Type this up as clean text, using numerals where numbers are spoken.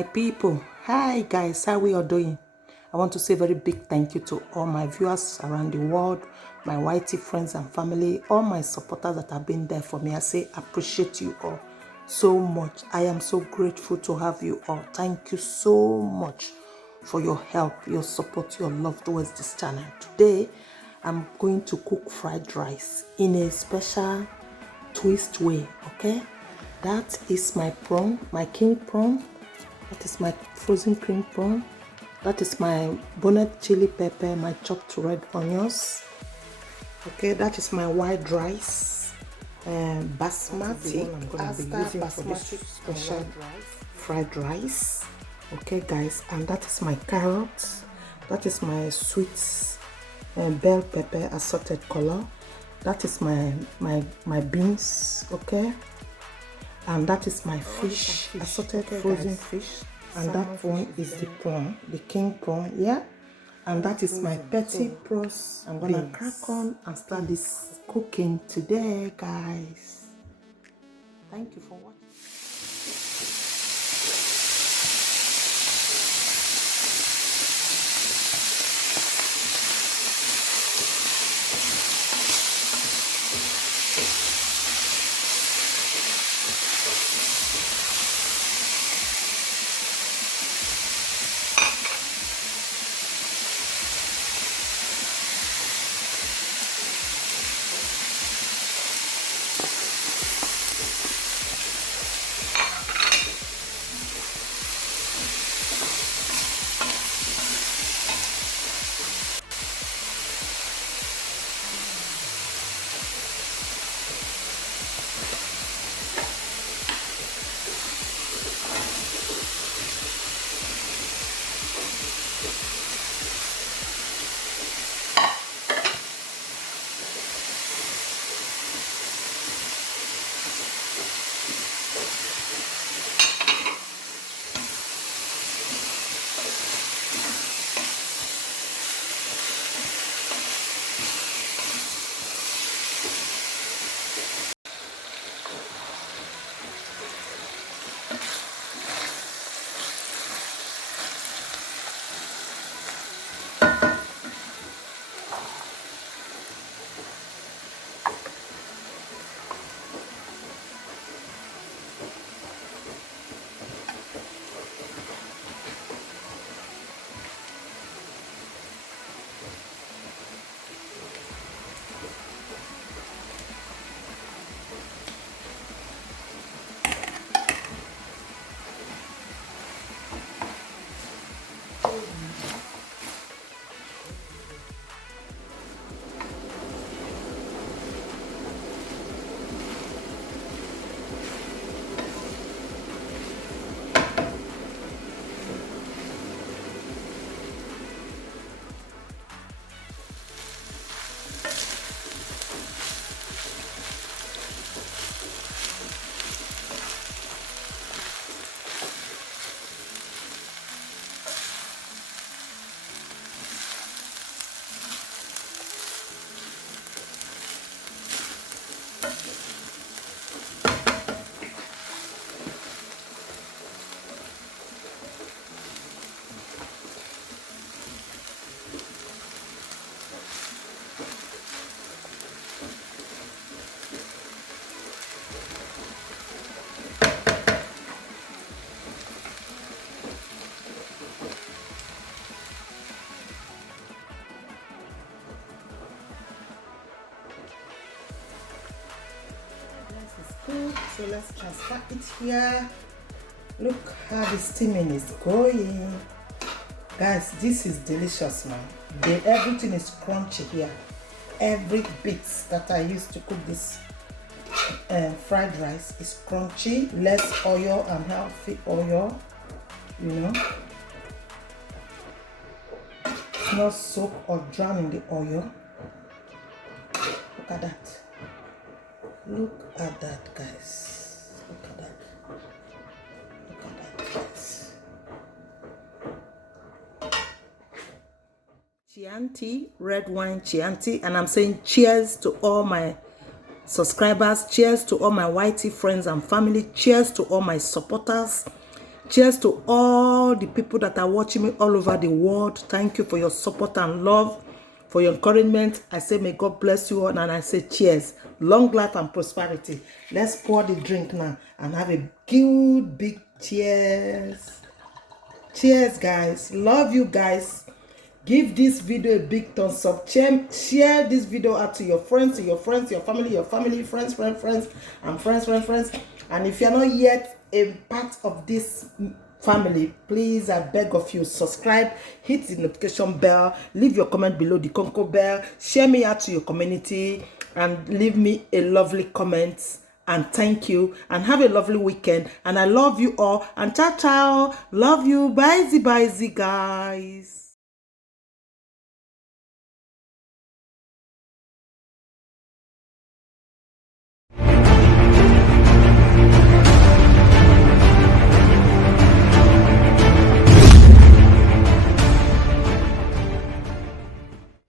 My people, hi guys, how we are doing? I want to say a very big thank you to all my viewers around the world, my YT friends and family, all my supporters that have been there for me. I say appreciate you all so much. I am so grateful to have you all. Thank you so much for your help, your support, your love towards this channel. Today I'm going to cook fried rice in a special twist way. Okay, that is my prawn, my king prawn. That is my frozen cream prawn. That is my bonnet chili pepper, my chopped red onions. Okay, that is my white rice, basmati. I'm going to be using for this special fried rice. Okay, guys, and that is my carrots. That is my sweet bell pepper assorted color. That is my beans. Okay, and that is my fish, assorted frozen fish. And that one is the prawn, the king prawn, yeah. And that is my petty pros. I'm gonna crack on and start this cooking today, guys. Thank you for watching. Good. So let's transfer it here. Look how the steaming is going. Guys, this is delicious, man. Everything is crunchy here. Every bit that I used to cook this fried rice is crunchy, less oil and healthy oil, you know. It's not soaked or drowned in the oil. Look at that. Look at that, guys. Look at that. Look at that, guys. Chianti, red wine Chianti. And I'm saying cheers to all my subscribers. Cheers to all my YT friends and family. Cheers to all my supporters. Cheers to all the people that are watching me all over the world. Thank you for your support and love, for your encouragement. I say may God bless you all, and I say cheers. Long life and prosperity. Let's pour the drink now and have a good big cheers. Cheers, guys. Love you guys. Give this video a big thumbs up. Share this video out to your friends, your family, friends, friends. And if you're not yet a part of this family, please, I beg of you, subscribe, hit the notification bell, leave your comment below the Conco bell, share me out to your community, and leave me a lovely comment. And thank you, and have a lovely weekend. And I love you all. And ciao, ciao. Love you. Bye, guys.